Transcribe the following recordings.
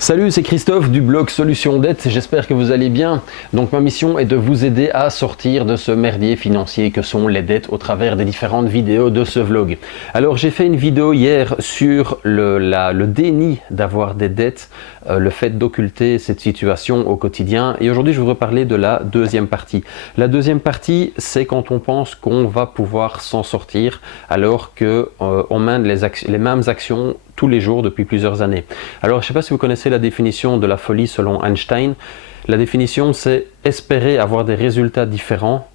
Salut, c'est Christophe du blog Solutions Dettes, j'espère que vous allez bien. Donc ma mission est de vous aider à sortir de ce merdier financier que sont les dettes au travers des différentes vidéos de ce vlog. Alors j'ai fait une vidéo hier sur le déni d'avoir des dettes, le fait d'occulter cette situation au quotidien, et aujourd'hui je voudrais parler de la deuxième partie. La deuxième partie, c'est quand on pense qu'on va pouvoir s'en sortir alors qu'on mène les mêmes actions tous les jours depuis plusieurs années. Alors, je ne sais pas si vous connaissez la définition de la folie selon Einstein. La définition, c'est espérer avoir des résultats différents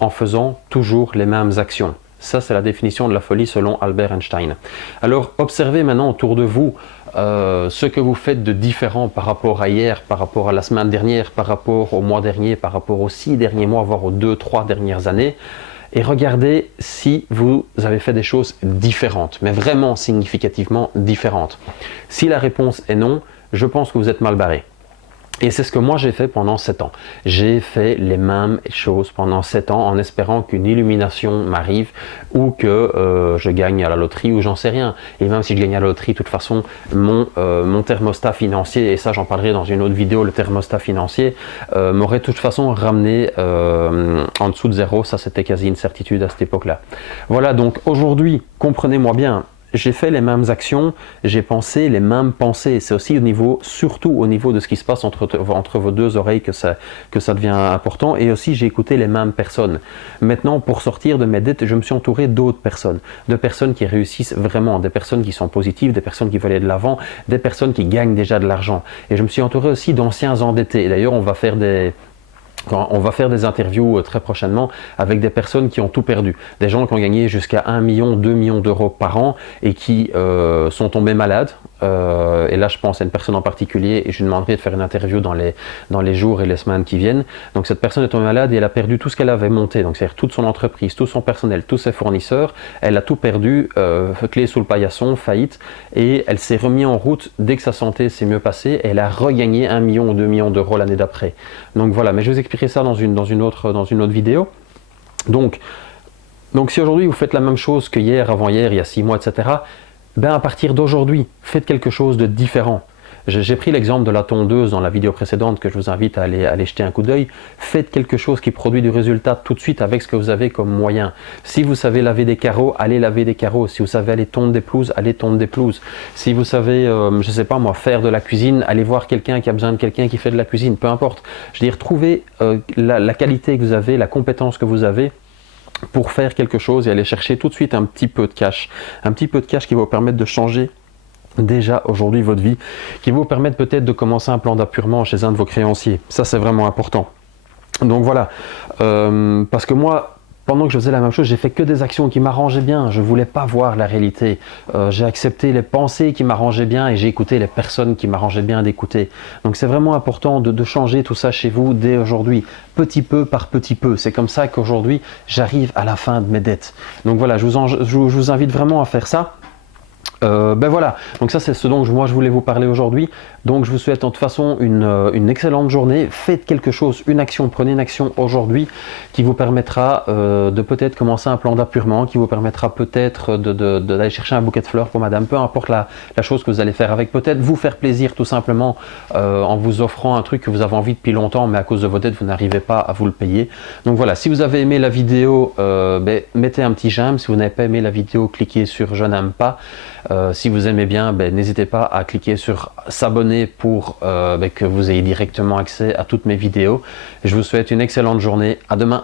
en faisant toujours les mêmes actions. Ça, c'est la définition de la folie selon Albert Einstein. Alors, observez maintenant autour de vous ce que vous faites de différent par rapport à hier, par rapport à la semaine dernière, par rapport au mois dernier, par rapport aux 6 derniers mois, voire aux 2-3 dernières années. Et regardez si vous avez fait des choses différentes, mais vraiment significativement différentes. Si la réponse est non, je pense que vous êtes mal barré. Et c'est ce que moi j'ai fait pendant 7 ans. J'ai fait les mêmes choses pendant 7 ans en espérant qu'une illumination m'arrive ou que je gagne à la loterie ou j'en sais rien. Et même si je gagne à la loterie, de toute façon, mon thermostat financier, et ça j'en parlerai dans une autre vidéo, le thermostat financier, m'aurait de toute façon ramené en dessous de zéro. Ça c'était quasi une certitude à cette époque-là. Voilà, donc aujourd'hui, comprenez-moi bien, j'ai fait les mêmes actions, j'ai pensé les mêmes pensées. C'est aussi surtout au niveau de ce qui se passe entre vos deux oreilles que ça devient important. Et aussi, j'ai écouté les mêmes personnes. Maintenant, pour sortir de mes dettes, je me suis entouré d'autres personnes. De personnes qui réussissent vraiment, des personnes qui sont positives, des personnes qui veulent aller de l'avant, des personnes qui gagnent déjà de l'argent. Et je me suis entouré aussi d'anciens endettés. D'ailleurs, on va faire des interviews très prochainement avec des personnes qui ont tout perdu. Des gens qui ont gagné jusqu'à 1 million, 2 millions d'euros par an et qui sont tombés malades. Et là, je pense à une personne en particulier et je lui demanderai de faire une interview dans les jours et les semaines qui viennent. Donc cette personne est tombée malade et elle a perdu tout ce qu'elle avait monté. Donc c'est-à-dire toute son entreprise, tout son personnel, tous ses fournisseurs. Elle a tout perdu, clé sous le paillasson, faillite. Et elle s'est remise en route dès que sa santé s'est mieux passée. Et elle a regagné 1 million ou 2 millions d'euros l'année d'après. Donc voilà, mais je vous expliquerai ça dans une autre vidéo. Donc si aujourd'hui vous faites la même chose que hier, avant-hier, il y a 6 mois, etc., ben à partir d'aujourd'hui, faites quelque chose de différent. J'ai pris l'exemple de la tondeuse dans la vidéo précédente que je vous invite à aller jeter un coup d'œil. Faites quelque chose qui produit du résultat tout de suite avec ce que vous avez comme moyen. Si vous savez laver des carreaux, allez laver des carreaux. Si vous savez aller tondre des pelouses, allez tondre des pelouses. Si vous savez, je ne sais pas moi, faire de la cuisine, allez voir quelqu'un qui a besoin de quelqu'un qui fait de la cuisine, peu importe. Je veux dire, trouvez la qualité que vous avez, la compétence que vous avez pour faire quelque chose et aller chercher tout de suite un petit peu de cash. Un petit peu de cash qui va vous permettre de changer déjà aujourd'hui votre vie, qui va vous permettre peut-être de commencer un plan d'appurement chez un de vos créanciers. Ça, c'est vraiment important. Donc voilà, parce que moi, pendant que je faisais la même chose, j'ai fait que des actions qui m'arrangeaient bien. Je ne voulais pas voir la réalité. J'ai accepté les pensées qui m'arrangeaient bien et j'ai écouté les personnes qui m'arrangeaient bien d'écouter. Donc c'est vraiment important de changer tout ça chez vous dès aujourd'hui, petit peu par petit peu. C'est comme ça qu'aujourd'hui, j'arrive à la fin de mes dettes. Donc voilà, je vous invite vraiment à faire ça. Ben voilà, donc ça c'est ce dont moi je voulais vous parler aujourd'hui. Donc je vous souhaite de toute façon une excellente journée. Faites quelque chose, une action, prenez une action aujourd'hui qui vous permettra de peut-être commencer un plan d'appurement, qui vous permettra peut-être d'aller chercher un bouquet de fleurs pour madame, peu importe la chose que vous allez faire avec, peut-être vous faire plaisir tout simplement en vous offrant un truc que vous avez envie depuis longtemps mais à cause de vos dettes vous n'arrivez pas à vous le payer. Donc voilà, si vous avez aimé la vidéo, mettez un petit j'aime. Si vous n'avez pas aimé la vidéo, cliquez sur je n'aime pas. Si vous aimez bien, n'hésitez pas à cliquer sur s'abonner pour que vous ayez directement accès à toutes mes vidéos. Je vous souhaite une excellente journée. À demain.